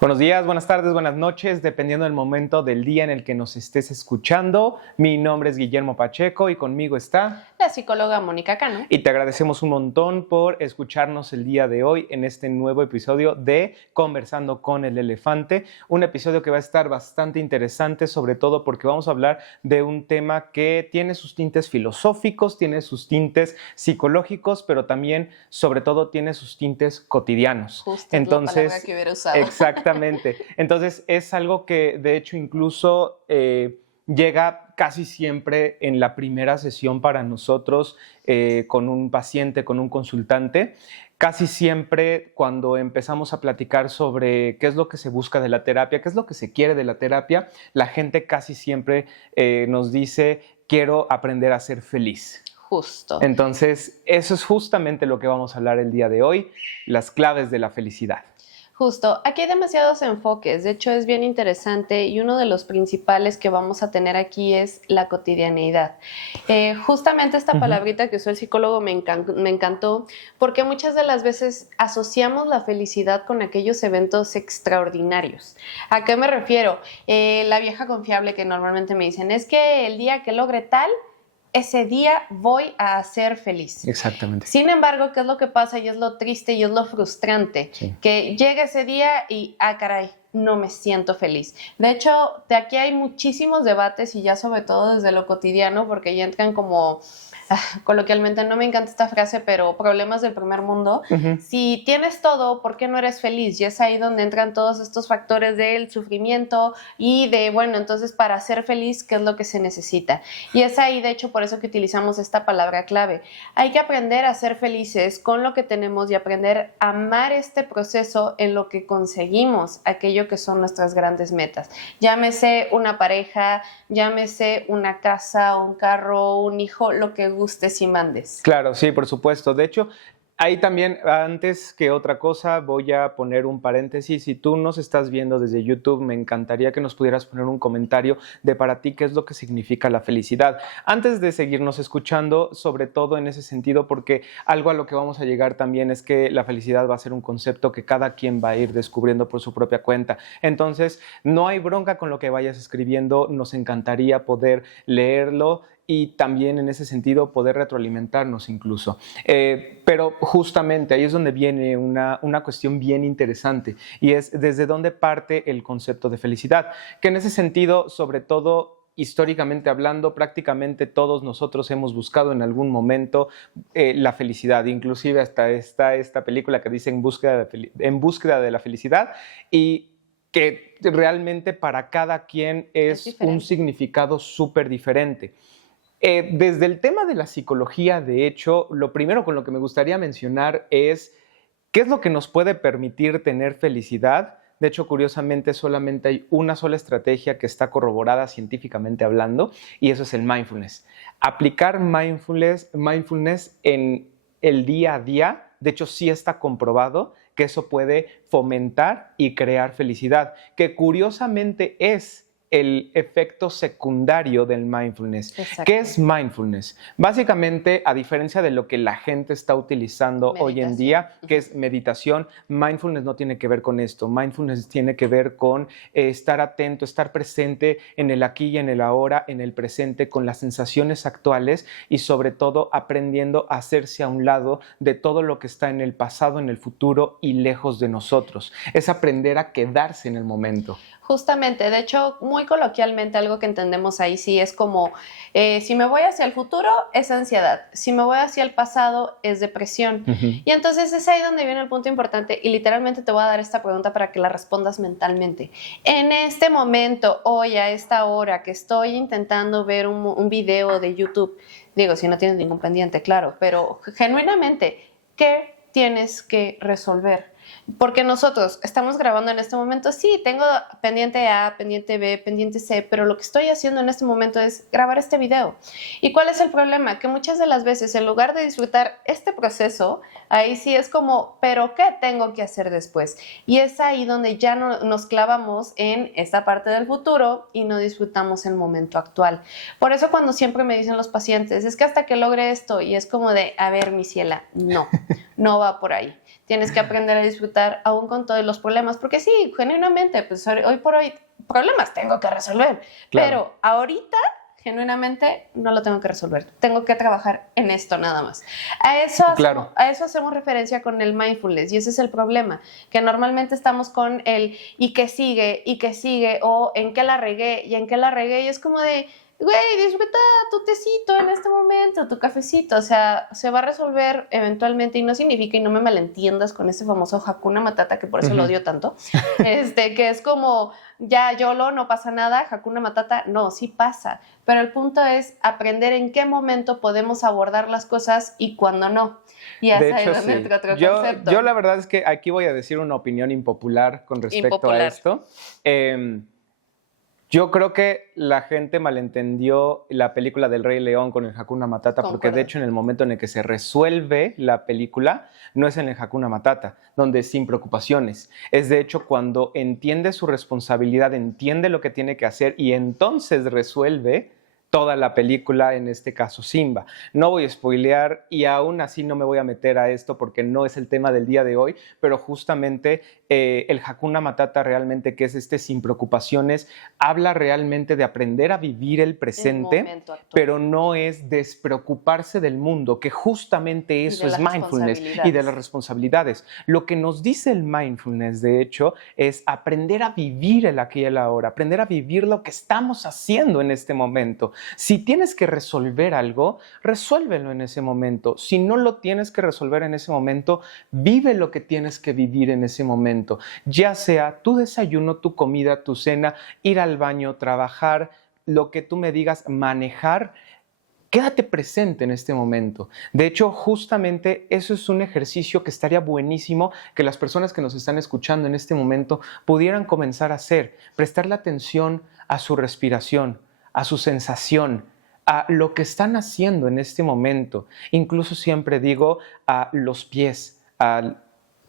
Buenos días, buenas tardes, buenas noches, dependiendo del momento del día en el que nos estés escuchando. Mi nombre es Guillermo Pacheco y conmigo está la psicóloga Mónica Cano. Y te agradecemos un montón por escucharnos el día de hoy en este nuevo episodio de Conversando con el Elefante. Un episodio que va a estar bastante interesante, sobre todo porque vamos a hablar de un tema que tiene sus tintes filosóficos, tiene sus tintes psicológicos, pero también, sobre todo, tiene sus tintes cotidianos. Justo es la palabra que hubiera usado. Exactamente. Entonces, es algo que, de hecho, incluso llega casi siempre en la primera sesión para nosotros con un paciente, con un consultante. Casi siempre cuando empezamos a platicar sobre qué es lo que se busca de la terapia, qué es lo que se quiere de la terapia, la gente casi siempre nos dice, quiero aprender a ser feliz. Justo. Entonces, eso es justamente lo que vamos a hablar el día de hoy, las claves de la felicidad. Justo, aquí hay demasiados enfoques, de hecho es bien interesante y uno de los principales que vamos a tener aquí es la cotidianeidad. Justamente esta palabrita que usó el psicólogo me encantó porque muchas de las veces asociamos la felicidad con aquellos eventos extraordinarios. ¿A qué me refiero? La vieja confiable que normalmente me dicen es que el día que logre tal, ese día voy a ser feliz. Exactamente. Sin embargo, ¿qué es lo que pasa? Y es lo triste y es lo frustrante. Sí. Que llega ese día y, caray, no me siento feliz. De hecho, de aquí hay muchísimos debates y ya sobre todo desde lo cotidiano, porque ya entran como... coloquialmente, no me encanta esta frase, pero problemas del primer mundo. Si tienes todo, ¿por qué no eres feliz? Y es ahí donde entran todos estos factores del sufrimiento y de, bueno, entonces para ser feliz, ¿qué es lo que se necesita? Y es ahí, de hecho, por eso que utilizamos esta palabra clave. Hay que aprender a ser felices con lo que tenemos y aprender a amar este proceso en lo que conseguimos, aquello que son nuestras grandes metas. Llámese una pareja, llámese una casa, un carro, un hijo, lo que gustes y mandes. Claro, sí, por supuesto. De hecho, ahí también, antes que otra cosa, voy a poner un paréntesis. Si tú nos estás viendo desde YouTube, me encantaría que nos pudieras poner un comentario de para ti qué es lo que significa la felicidad. Antes de seguirnos escuchando, sobre todo en ese sentido, porque algo a lo que vamos a llegar también es que la felicidad va a ser un concepto que cada quien va a ir descubriendo por su propia cuenta. Entonces, no hay bronca con lo que vayas escribiendo. Nos encantaría poder leerlo y también en ese sentido poder retroalimentarnos incluso. Pero justamente ahí es donde viene una cuestión bien interesante y es desde dónde parte el concepto de felicidad, que en ese sentido, sobre todo históricamente hablando, prácticamente todos nosotros hemos buscado en algún momento la felicidad, inclusive hasta está esta película que dice En búsqueda de la felicidad y que realmente para cada quien es un significado súper diferente. Desde el tema de la psicología, de hecho, lo primero con lo que me gustaría mencionar es qué es lo que nos puede permitir tener felicidad. De hecho, curiosamente, solamente hay una sola estrategia que está corroborada científicamente hablando, y eso es el mindfulness. Aplicar mindfulness en el día a día, de hecho, sí está comprobado que eso puede fomentar y crear felicidad, que curiosamente es el efecto secundario del mindfulness. Exacto. ¿Qué es mindfulness? Básicamente, a diferencia de lo que la gente está utilizando hoy en día, que es meditación, mindfulness no tiene que ver con esto. Mindfulness tiene que ver con estar atento, estar presente en el aquí y en el ahora, en el presente, con las sensaciones actuales y sobre todo aprendiendo a hacerse a un lado de todo lo que está en el pasado, en el futuro y lejos de nosotros. Es aprender a quedarse en el momento. Justamente, de hecho, muy coloquialmente algo que entendemos ahí sí es como, si me voy hacia el futuro es ansiedad, si me voy hacia el pasado es depresión. Y entonces es ahí donde viene el punto importante y literalmente te voy a dar esta pregunta para que la respondas mentalmente. En este momento, hoy a esta hora que estoy intentando ver un video de YouTube, digo, si no tienes ningún pendiente, claro, pero genuinamente, ¿qué tienes que resolver? Porque nosotros estamos grabando en este momento, sí, tengo pendiente A, pendiente B, pendiente C, pero lo que estoy haciendo en este momento es grabar este video. ¿Y cuál es el problema? Que muchas de las veces, en lugar de disfrutar este proceso, ahí sí es como, ¿pero qué tengo que hacer después? Y es ahí donde ya nos clavamos en esta parte del futuro y no disfrutamos el momento actual. Por eso cuando siempre me dicen los pacientes, es que hasta que logre esto, y es como de, a ver, mi ciela, no va por ahí. tienes que aprender a disfrutar aún con todos los problemas, porque sí, genuinamente, pues hoy por hoy problemas tengo que resolver, Claro. pero ahorita genuinamente no lo tengo que resolver, tengo que trabajar en esto nada más. Claro. A eso hacemos referencia con el mindfulness y ese es el problema, que normalmente estamos con el y que sigue, o en qué la regué y es como de, güey, disfruta tu tecito en este momento, tu cafecito, o sea, se va a resolver eventualmente y no significa, y no me malentiendas con ese famoso Hakuna Matata, que por eso lo odio tanto, que es como, ya YOLO, no pasa nada, Hakuna Matata, no, sí pasa, pero el punto es aprender en qué momento podemos abordar las cosas y cuándo no. Y De es ahí hecho, donde sí. entra otro Yo concepto. la verdad es que aquí voy a decir una opinión impopular con respecto a esto. Yo creo que la gente malentendió la película del Rey León con el Hakuna Matata, Concuerdo. porque de hecho en el momento en el que se resuelve la película, no es en el Hakuna Matata, donde es sin preocupaciones. Es de hecho cuando entiende su responsabilidad, entiende lo que tiene que hacer y entonces resuelve toda la película, en este caso Simba. No voy a spoilear y aún así no me voy a meter a esto porque no es el tema del día de hoy, pero justamente el Hakuna Matata realmente, que es sin preocupaciones, habla realmente de aprender a vivir el presente, pero no es despreocuparse del mundo, que justamente eso es mindfulness y de las responsabilidades. Lo que nos dice el mindfulness, de hecho, es aprender a vivir el aquí y el ahora, aprender a vivir lo que estamos haciendo en este momento. Si tienes que resolver algo, resuélvelo en ese momento. Si no lo tienes que resolver en ese momento, vive lo que tienes que vivir en ese momento. Ya sea tu desayuno, tu comida, tu cena, ir al baño, trabajar, lo que tú me digas, manejar. Quédate presente en este momento. De hecho, justamente eso es un ejercicio que estaría buenísimo que las personas que nos están escuchando en este momento pudieran comenzar a hacer. Prestarle atención a su respiración, a su sensación, a lo que están haciendo en este momento. Incluso siempre digo a los pies, al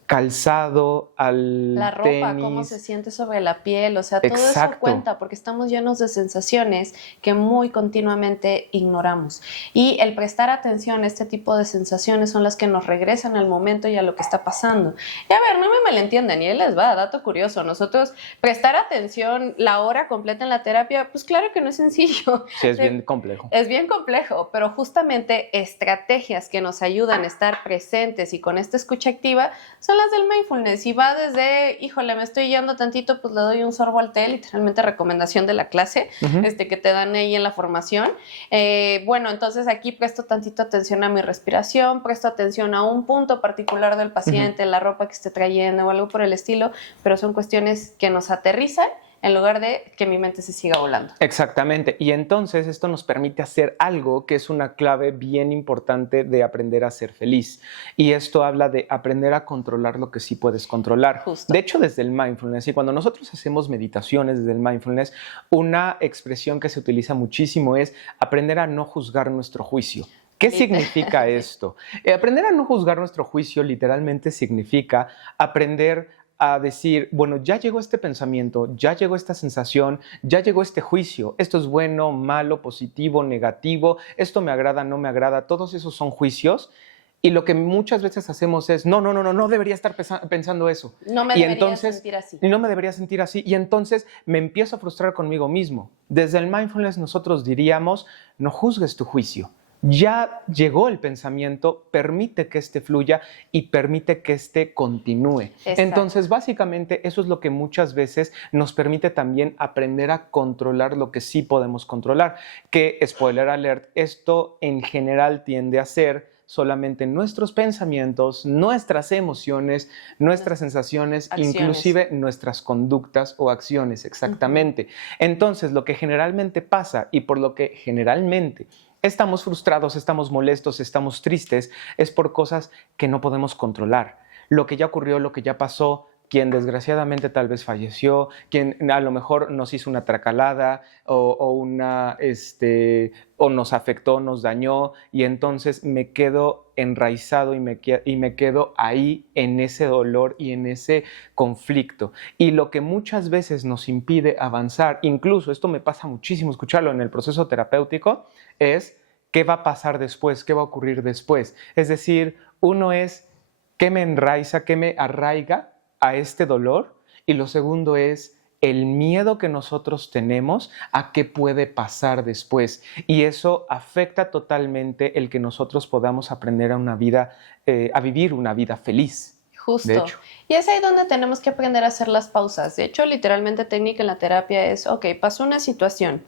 calzado, al la ropa, tenis. cómo se siente sobre la piel, o sea, todo Exacto. eso cuenta porque estamos llenos de sensaciones que muy continuamente ignoramos. Y el prestar atención a este tipo de sensaciones son las que nos regresan al momento y a lo que está pasando. Y a ver, no me malentiendan, y ahí les va, dato curioso, nosotros prestar atención la hora completa en la terapia, pues claro que no es sencillo. Sí, es bien complejo. Es bien complejo, pero justamente estrategias que nos ayudan a estar presentes y con esta escucha activa son las del mindfulness y va desde, híjole, me estoy yendo tantito, pues le doy un sorbo al té, literalmente recomendación de la clase, que te dan ahí en la formación. Bueno, entonces aquí presto tantito atención a mi respiración, presto atención a un punto particular del paciente, la ropa que esté trayendo o algo por el estilo, pero son cuestiones que nos aterrizan en lugar de que mi mente se siga volando. Exactamente. Y entonces esto nos permite hacer algo que es una clave bien importante de aprender a ser feliz. Y esto habla de aprender a controlar lo que sí puedes controlar. Justo. De hecho, desde el mindfulness, y cuando nosotros hacemos meditaciones desde el mindfulness, una expresión que se utiliza muchísimo es aprender a no juzgar nuestro juicio. ¿Qué significa esto? Aprender a no juzgar nuestro juicio literalmente significa aprender a decir, bueno, ya llegó este pensamiento, ya llegó esta sensación, ya llegó este juicio, esto es bueno, malo, positivo, negativo, esto me agrada, no me agrada, todos esos son juicios. Y lo que muchas veces hacemos es, no debería estar pensando eso. No me debería sentir así. Y no me debería sentir así. Y entonces me empiezo a frustrar conmigo mismo. Desde el mindfulness nosotros diríamos, no juzgues tu juicio. Ya llegó el pensamiento, permite que este fluya y permite que este continúe. Exacto. Entonces, básicamente, eso es lo que muchas veces nos permite también aprender a controlar lo que sí podemos controlar. Que, spoiler alert, esto en general tiende a ser solamente nuestros pensamientos, nuestras emociones, nuestras sensaciones, acciones. Inclusive nuestras conductas o acciones, exactamente. Entonces, lo que generalmente pasa y por lo que generalmente estamos frustrados, estamos molestos, estamos tristes, es por cosas que no podemos controlar. Lo que ya ocurrió, lo que ya pasó, quien desgraciadamente tal vez falleció, quien a lo mejor nos hizo una tracalada o nos afectó, nos dañó, y entonces me quedo enraizado y me quedo ahí en ese dolor y en ese conflicto. Y lo que muchas veces nos impide avanzar, incluso esto me pasa muchísimo escucharlo en el proceso terapéutico, es qué va a pasar después, qué va a ocurrir después. Es decir, uno es ¿qué me enraiza, qué me arraiga a este dolor? Y lo segundo es el miedo que nosotros tenemos a qué puede pasar después. Y eso afecta totalmente el que nosotros podamos aprender a vivir una vida feliz. De Justo. hecho. Y es ahí donde tenemos que aprender a hacer las pausas. De hecho, literalmente técnica en la terapia es, ok, pasó una situación.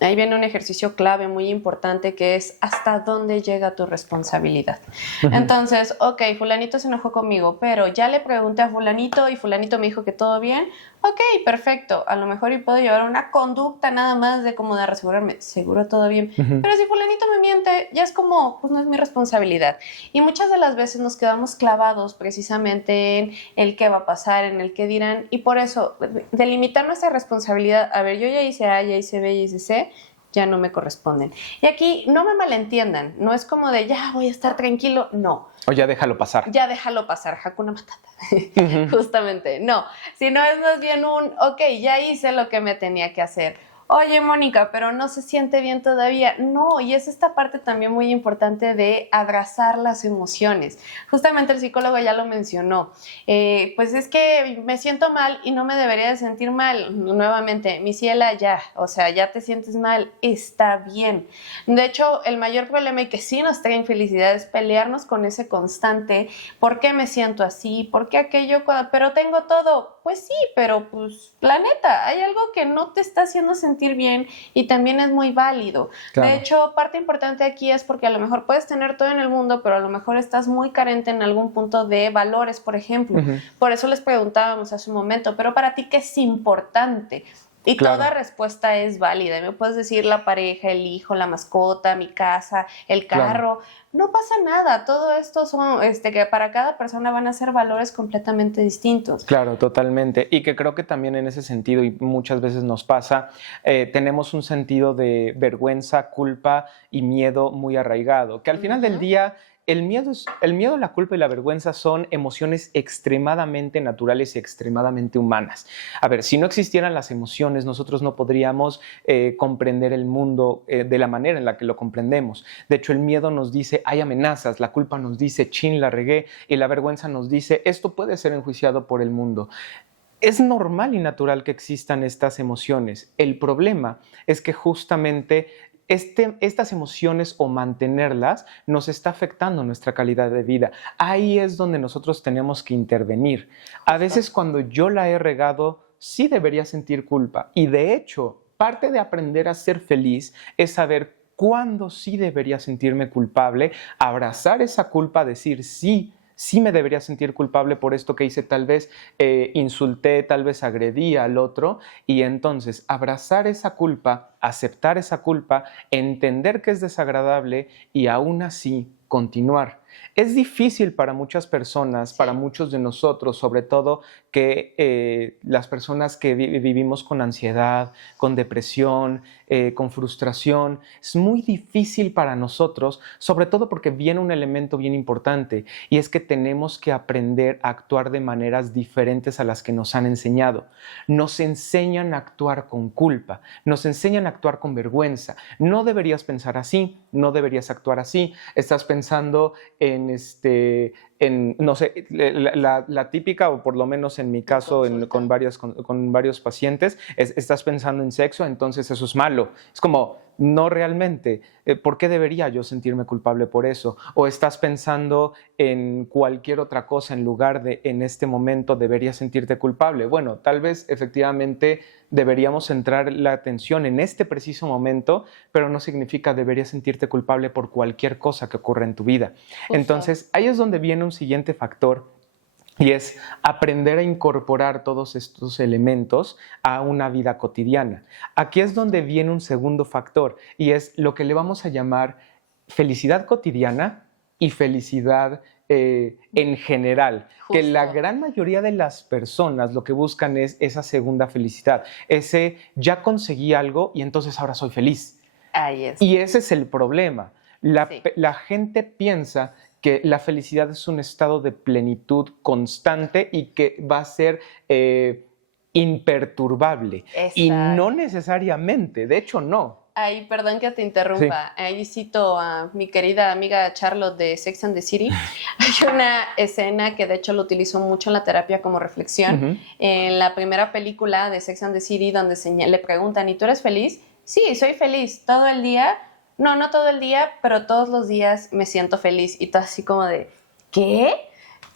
Ahí viene un ejercicio clave muy importante que es hasta dónde llega tu responsabilidad. Entonces, ok, fulanito se enojó conmigo, pero ya le pregunté a fulanito y fulanito me dijo que todo bien. Ok, perfecto. A lo mejor yo puedo llevar una conducta nada más de como de asegurarme, seguro todo bien. Pero si fulanito me miente, ya es como, pues no es mi responsabilidad. Y muchas de las veces nos quedamos clavados precisamente en el qué va a pasar, en el qué dirán. Y por eso, delimitar nuestra responsabilidad. A ver, yo ya hice A, ya hice B, ya hice C, ya no me corresponden. Y aquí no me malentiendan, no es como de ya voy a estar tranquilo, no. O ya déjalo pasar. Ya déjalo pasar, Hakuna Matata. Justamente, no. Sino es más bien ok, ya hice lo que me tenía que hacer. Oye, Mónica, pero no se siente bien todavía. No, y es esta parte también muy importante de abrazar las emociones. Justamente el psicólogo ya lo mencionó. Pues es que me siento mal y no me debería de sentir mal. Nuevamente, mi ciela, ya, o sea, ya te sientes mal, está bien. De hecho, el mayor problema y que sí nos trae infelicidad es pelearnos con ese constante. ¿Por qué me siento así? ¿Por qué aquello? Pero tengo todo. Pues sí, pero pues la neta, hay algo que no te está haciendo sentir bien y también es muy válido. Claro. De hecho, parte importante aquí es porque a lo mejor puedes tener todo en el mundo, pero a lo mejor estás muy carente en algún punto de valores, por ejemplo. Por eso les preguntábamos hace un momento, pero para ti, ¿qué es importante? Y Claro. toda respuesta es válida. Me puedes decir la pareja, el hijo, la mascota, mi casa, el carro. Claro. No pasa nada. Todo esto son, que para cada persona van a ser valores completamente distintos. Claro, totalmente. Y que creo que también en ese sentido, y muchas veces nos pasa, tenemos un sentido de vergüenza, culpa y miedo muy arraigado. Que al final del día, el miedo, la culpa y la vergüenza son emociones extremadamente naturales y extremadamente humanas. A ver, si no existieran las emociones, nosotros no podríamos comprender el mundo de la manera en la que lo comprendemos. De hecho, el miedo nos dice, hay amenazas, la culpa nos dice, chin, la regué, y la vergüenza nos dice, esto puede ser enjuiciado por el mundo. Es normal y natural que existan estas emociones. El problema es que justamente estas emociones o mantenerlas nos está afectando nuestra calidad de vida. Ahí es donde nosotros tenemos que intervenir. A veces cuando yo la he regado, sí debería sentir culpa. Y de hecho, parte de aprender a ser feliz es saber cuándo sí debería sentirme culpable, abrazar esa culpa, decir sí me debería sentir culpable por esto que hice, tal vez insulté, tal vez agredí al otro, y entonces abrazar esa culpa, aceptar esa culpa, entender que es desagradable y aún así continuar. Es difícil para muchas personas, para muchos de nosotros, sobre todo que las personas que vivimos con ansiedad, con depresión, con frustración, es muy difícil para nosotros, sobre todo porque viene un elemento bien importante y es que tenemos que aprender a actuar de maneras diferentes a las que nos han enseñado. Nos enseñan a actuar con culpa, nos enseñan a actuar con vergüenza. No deberías pensar así, no deberías actuar así. Estás pensando en no sé, la típica, o por lo menos en mi caso con varios pacientes, estás pensando en sexo, entonces eso es malo. Es como, no realmente. ¿Por qué debería yo sentirme culpable por eso? O estás pensando en cualquier otra cosa en lugar de en este momento deberías sentirte culpable. Bueno, tal vez efectivamente deberíamos centrar la atención en este preciso momento, pero no significa deberías sentirte culpable por cualquier cosa que ocurra en tu vida. Entonces, ahí es donde viene un siguiente factor y es aprender a incorporar todos estos elementos a una vida cotidiana. Aquí es donde viene un segundo factor y es lo que le vamos a llamar felicidad cotidiana y felicidad en general. Justo. Que la gran mayoría de las personas lo que buscan es esa segunda felicidad, ese ya conseguí algo y entonces ahora soy feliz. Ahí es. Y ese es el problema. La gente piensa que la felicidad es un estado de plenitud constante y que va a ser imperturbable. Exacto. Y no necesariamente, de hecho no. Ay, perdón que te Sí. interrumpa. Ahí cito a mi querida amiga Charlotte de Sex and the City. Hay una escena que de hecho lo utilizo mucho en la terapia como reflexión. Ujú. En la primera película de Sex and the City, donde le preguntan, ¿y tú eres feliz? Sí, soy feliz. ¿Todo el día? No, no todo el día, pero todos los días me siento feliz. Y todo así como de, ¿qué?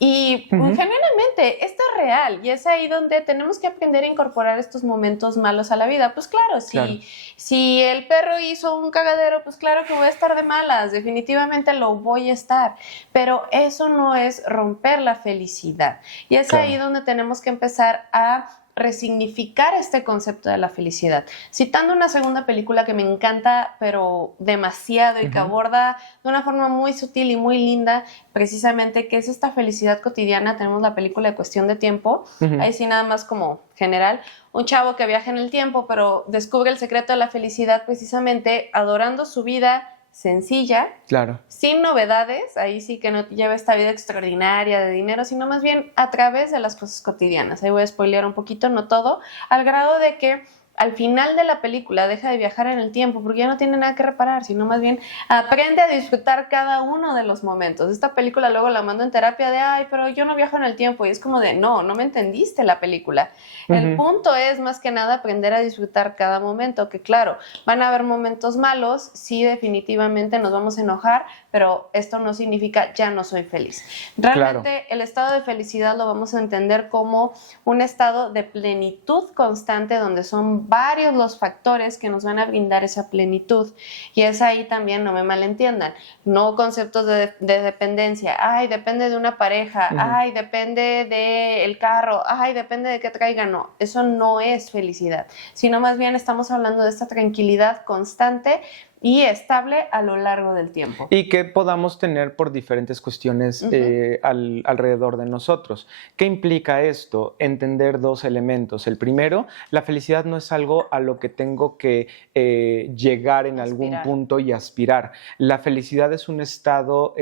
Y Ujú. genuinamente, esto es real y es ahí donde tenemos que aprender a incorporar estos momentos malos a la vida. Pues claro, Claro. si el perro hizo un cagadero, pues claro que voy a estar de malas, definitivamente lo voy a estar, pero eso no es romper la felicidad. Y es Claro. ahí donde tenemos que empezar a resignificar este concepto de la felicidad. Citando una segunda película que me encanta, pero demasiado y que Ujú. aborda de una forma muy sutil y muy linda, precisamente, que es esta felicidad cotidiana. Tenemos la película de Cuestión de Tiempo, Ujú. ahí sí nada más como general, un chavo que viaja en el tiempo, pero descubre el secreto de la felicidad precisamente adorando su vida sencilla, Claro. sin novedades, ahí sí que no te lleva esta vida extraordinaria de dinero, sino más bien a través de las cosas cotidianas. Ahí voy a spoilear un poquito, no todo, al grado de que al final de la película deja de viajar en el tiempo porque ya no tiene nada que reparar, sino más bien aprende a disfrutar cada uno de los momentos. Esta película luego la mando en terapia de, ay, pero yo no viajo en el tiempo, y es como de, no me entendiste la película. El Ujú. punto es más que nada aprender a disfrutar cada momento, que claro, van a haber momentos malos, sí, definitivamente nos vamos a enojar, pero esto no significa ya no soy feliz. Realmente el estado de felicidad lo vamos a entender como un estado de plenitud constante, donde son varios los factores que nos van a brindar esa plenitud. Y es ahí también, no me malentiendan, no conceptos de dependencia, ay, depende de una pareja, Ujú. ay, depende del carro, ay, depende de que traigan. No, eso no es felicidad, sino más bien estamos hablando de esta tranquilidad constante y estable a lo largo del tiempo. Y que podamos tener por diferentes cuestiones alrededor de nosotros. ¿Qué implica esto? Entender dos elementos. El primero, la felicidad no es algo a lo que tengo que llegar en algún Aspirar. punto y aspirar. La felicidad es un estado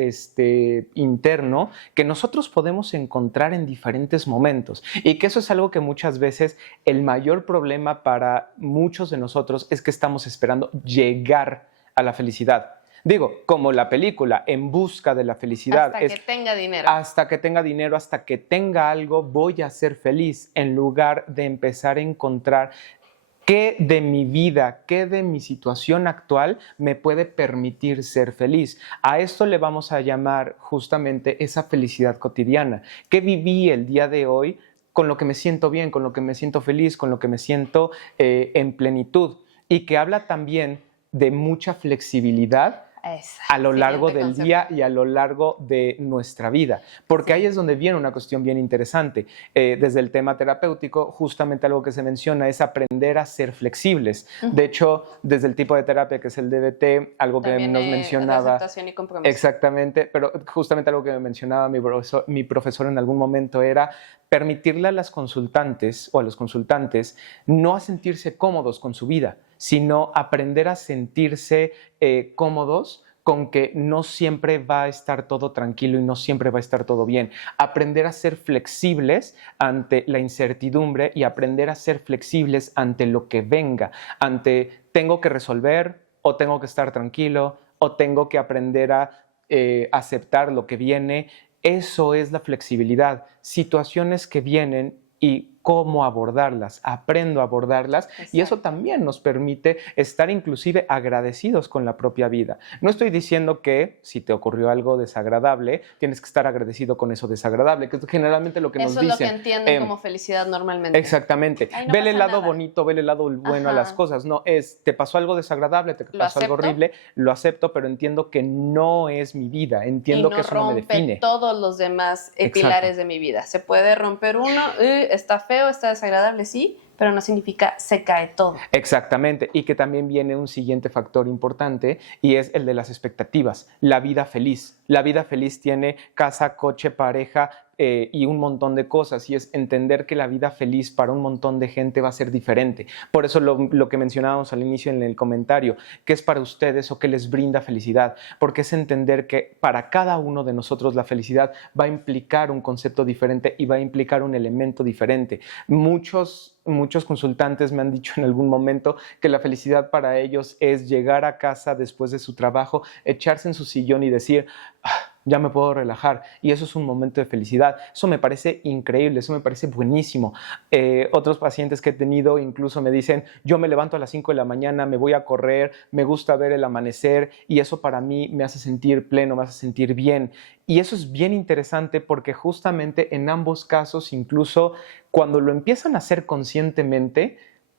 interno que nosotros podemos encontrar en diferentes momentos, y que eso es algo que muchas veces el mayor problema para muchos de nosotros es que estamos esperando llegar a la felicidad. Digo, como la película En busca de la felicidad. Hasta que tenga dinero. Hasta que tenga dinero, hasta que tenga algo, voy a ser feliz, en lugar de empezar a encontrar qué de mi vida, qué de mi situación actual me puede permitir ser feliz. A esto le vamos a llamar justamente esa felicidad cotidiana. ¿Qué viví el día de hoy con lo que me siento bien, con lo que me siento feliz, con lo que me siento en plenitud? Y que habla también de mucha flexibilidad a lo largo del día y a lo largo de nuestra vida, porque ahí es donde viene una cuestión bien interesante. Desde el tema terapéutico, justamente algo que se menciona es aprender a ser flexibles. De hecho, desde el tipo de terapia que es el DBT, algo que También nos es mencionaba... aceptación y compromiso. Exactamente, pero justamente algo que me mencionaba mi profesor en algún momento era permitirle a las consultantes o a los consultantes no a sentirse cómodos con su vida, sino aprender a sentirse cómodos con que no siempre va a estar todo tranquilo y no siempre va a estar todo bien. Aprender a ser flexibles ante la incertidumbre y aprender a ser flexibles ante lo que venga, ante tengo que resolver o tengo que estar tranquilo o tengo que aprender a aceptar lo que viene. Eso es la flexibilidad. Situaciones que vienen y cómo abordarlas, aprendo a abordarlas. Exacto. Y eso también nos permite estar inclusive agradecidos con la propia vida. No estoy diciendo que si te ocurrió algo desagradable, tienes que estar agradecido con eso desagradable, que es generalmente lo que nos dicen. Eso es lo que entienden como felicidad normalmente. Exactamente. Ay, no vele el lado nada. bonito, vele el lado bueno a las cosas. No, te pasó algo desagradable, te pasó algo horrible, lo acepto, pero entiendo que no es mi vida, entiendo que eso no me define. Todos los demás pilares de mi vida. Se puede romper uno, está feo, está desagradable, sí, pero no significa se cae todo. Exactamente, y que también viene un siguiente factor importante y es el de las expectativas, la vida feliz. La vida feliz tiene casa, coche, pareja, y un montón de cosas, y es entender que la vida feliz para un montón de gente va a ser diferente. Por eso lo que mencionábamos al inicio en el comentario, ¿qué es para ustedes o qué les brinda felicidad? Porque es entender que para cada uno de nosotros la felicidad va a implicar un concepto diferente y va a implicar un elemento diferente. Muchos consultantes me han dicho en algún momento que la felicidad para ellos es llegar a casa después de su trabajo, echarse en su sillón y decir, ya me puedo relajar, y eso es un momento de felicidad. Eso me parece increíble, eso me parece buenísimo. Otros pacientes que he tenido incluso me dicen, yo me levanto a las 5 de la mañana, me voy a correr, me gusta ver el amanecer, y eso para mí me hace sentir pleno, me hace sentir bien. Y eso es bien interesante porque justamente en ambos casos, incluso cuando lo empiezan a hacer conscientemente,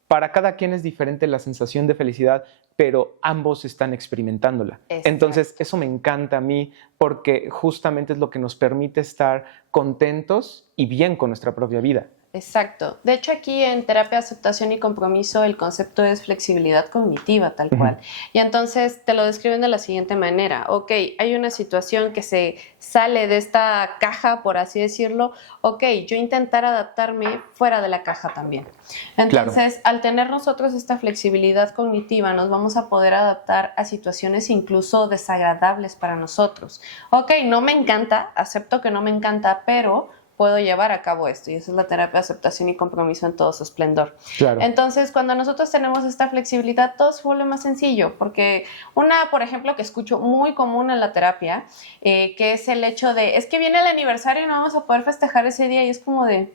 para cada quien es diferente la sensación de felicidad, pero ambos están experimentándola. Exacto. Entonces, eso me encanta a mí porque justamente es lo que nos permite estar contentos y bien con nuestra propia vida. Exacto. De hecho, aquí en terapia, aceptación y compromiso, el concepto es flexibilidad cognitiva, tal cual. Y entonces te lo describen de la siguiente manera. Ok, hay una situación que se sale de esta caja, por así decirlo. Ok, yo intentar adaptarme fuera de la caja también. Entonces, al tener nosotros esta flexibilidad cognitiva, nos vamos a poder adaptar a situaciones incluso desagradables para nosotros. Ok, no me encanta, acepto que no me encanta, pero puedo llevar a cabo esto, y esa es la terapia de aceptación y compromiso en todo su esplendor. Claro. Entonces, cuando nosotros tenemos esta flexibilidad, todo se vuelve más sencillo, porque por ejemplo, que escucho muy común en la terapia, que es el hecho de, es que viene el aniversario y no vamos a poder festejar ese día, y es como de,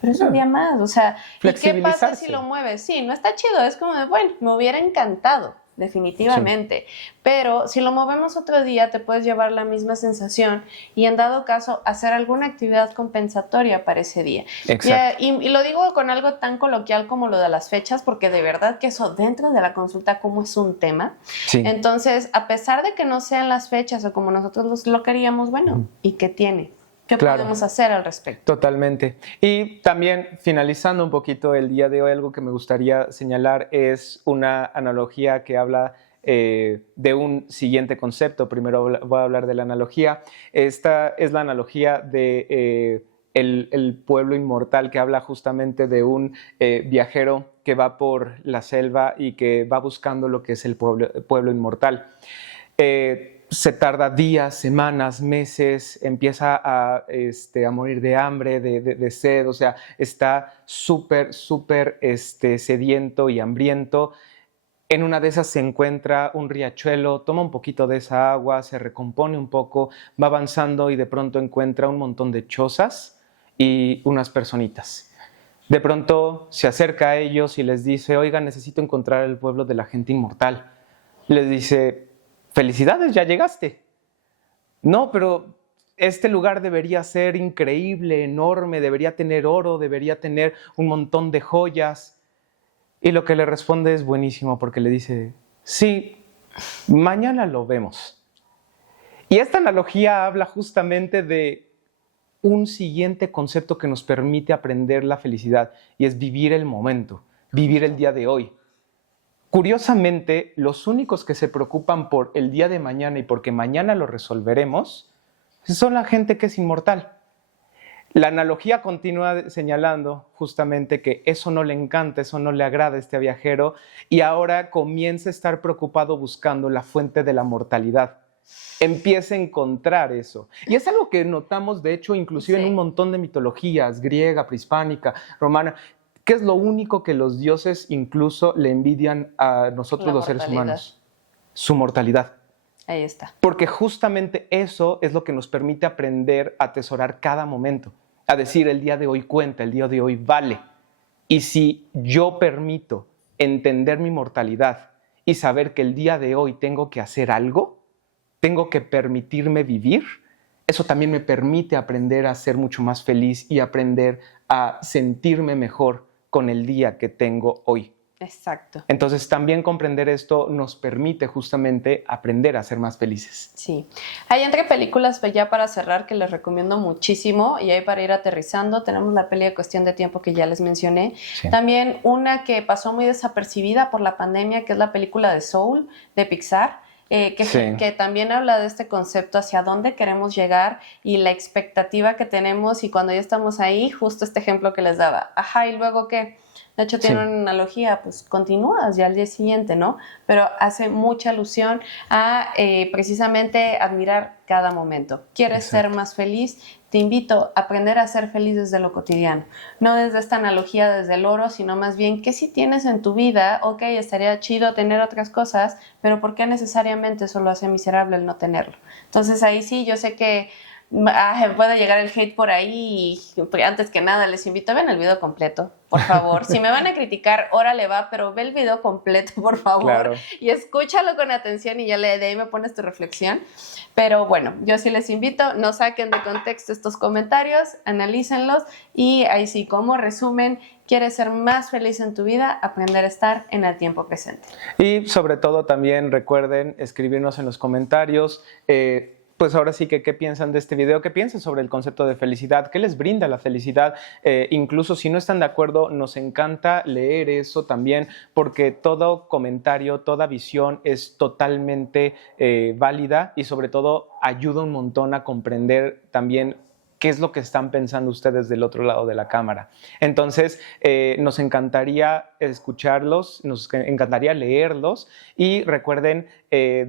pero es un día más, o sea, ¿y qué pasa si lo mueves? Sí, no está chido, es como de, bueno, me hubiera encantado, definitivamente, sí. Pero si lo movemos otro día te puedes llevar la misma sensación y en dado caso hacer alguna actividad compensatoria para ese día. Exacto. Y lo digo con algo tan coloquial como lo de las fechas, porque de verdad que eso dentro de la consulta como es un tema. Sí. Entonces, a pesar de que no sean las fechas o como nosotros lo queríamos, bueno, ¿y qué tiene? ¿Qué podemos hacer al respecto? Totalmente. Y también, finalizando un poquito el día de hoy, algo que me gustaría señalar es una analogía que habla de un siguiente concepto. Primero voy a hablar de la analogía. Esta es la analogía de el pueblo inmortal, que habla justamente de un viajero que va por la selva y que va buscando lo que es el pueblo inmortal. Se tarda días, semanas, meses, empieza a morir de hambre, de sed, o sea, está súper sediento y hambriento. En una de esas se encuentra un riachuelo, toma un poquito de esa agua, se recompone un poco, va avanzando y de pronto encuentra un montón de chozas y unas personitas. De pronto se acerca a ellos y les dice, oiga, necesito encontrar el pueblo de la gente inmortal. Les dice, felicidades, ya llegaste. No, pero este lugar debería ser increíble, enorme, debería tener oro, debería tener un montón de joyas. Y lo que le responde es buenísimo porque le dice, sí, mañana lo vemos. Y esta analogía habla justamente de un siguiente concepto que nos permite aprender la felicidad y es vivir el momento, vivir el día de hoy. Curiosamente, los únicos que se preocupan por el día de mañana y porque mañana lo resolveremos son la gente que es inmortal. La analogía continúa señalando justamente que eso no le encanta, eso no le agrada a este viajero y ahora comienza a estar preocupado buscando la fuente de la mortalidad. Empieza a encontrar eso. Y es algo que notamos, de hecho, inclusive en un montón de mitologías, griega, prehispánica, romana. ¿Qué es lo único que los dioses incluso le envidian a nosotros los seres humanos? Su mortalidad. Ahí está. Porque justamente eso es lo que nos permite aprender a atesorar cada momento, a decir el día de hoy cuenta, el día de hoy vale. Y si yo permito entender mi mortalidad y saber que el día de hoy tengo que hacer algo, tengo que permitirme vivir, eso también me permite aprender a ser mucho más feliz y aprender a sentirme mejor con el día que tengo hoy. Exacto. Entonces, también comprender esto nos permite justamente aprender a ser más felices. Sí. Hay entre películas, ya para cerrar, que les recomiendo muchísimo, y ahí para ir aterrizando, tenemos la peli de Cuestión de Tiempo que ya les mencioné. Sí. También una que pasó muy desapercibida por la pandemia, que es la película de Soul, de Pixar. Sí. que también habla de este concepto hacia dónde queremos llegar y la expectativa que tenemos y cuando ya estamos ahí, justo este ejemplo que les daba, ajá, ¿y luego qué? De hecho, tiene Sí. una analogía, pues continúas ya al día siguiente, ¿no? Pero hace mucha alusión a precisamente admirar cada momento. ¿Quieres Exacto. ser más feliz? Te invito a aprender a ser feliz desde lo cotidiano. No desde esta analogía, desde el oro, sino más bien, ¿qué sí tienes en tu vida? Ok, estaría chido tener otras cosas, pero ¿por qué necesariamente eso lo hace miserable el no tenerlo? Entonces ahí sí, yo sé que puede llegar el hate por ahí y antes que nada les invito a ver el video completo, por favor. Si me van a criticar, órale va, pero ve el video completo, por favor. Claro. Y escúchalo con atención y ya de ahí me pones tu reflexión. Pero bueno, yo sí les invito, no saquen de contexto estos comentarios, analícenlos y ahí sí, como resumen, quieres ser más feliz en tu vida, aprender a estar en el tiempo presente. Y sobre todo también recuerden escribirnos en los comentarios, pues ahora sí que qué piensan de este video, qué piensan sobre el concepto de felicidad, qué les brinda la felicidad, incluso si no están de acuerdo, nos encanta leer eso también, porque todo comentario, toda visión es totalmente válida y sobre todo ayuda un montón a comprender también qué es lo que están pensando ustedes del otro lado de la cámara. Entonces, nos encantaría escucharlos, nos encantaría leerlos y recuerden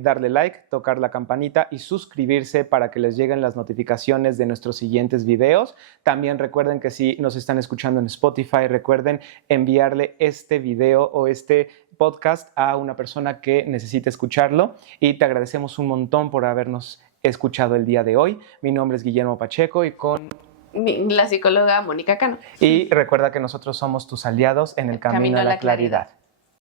darle like, tocar la campanita y suscribirse para que les lleguen las notificaciones de nuestros siguientes videos. También recuerden que si nos están escuchando en Spotify, recuerden enviarle este video o este podcast a una persona que necesite escucharlo y te agradecemos un montón por habernos escuchado el día de hoy. Mi nombre es Guillermo Pacheco y con la psicóloga Mónica Cano. Y recuerda que nosotros somos tus aliados en el camino a la claridad.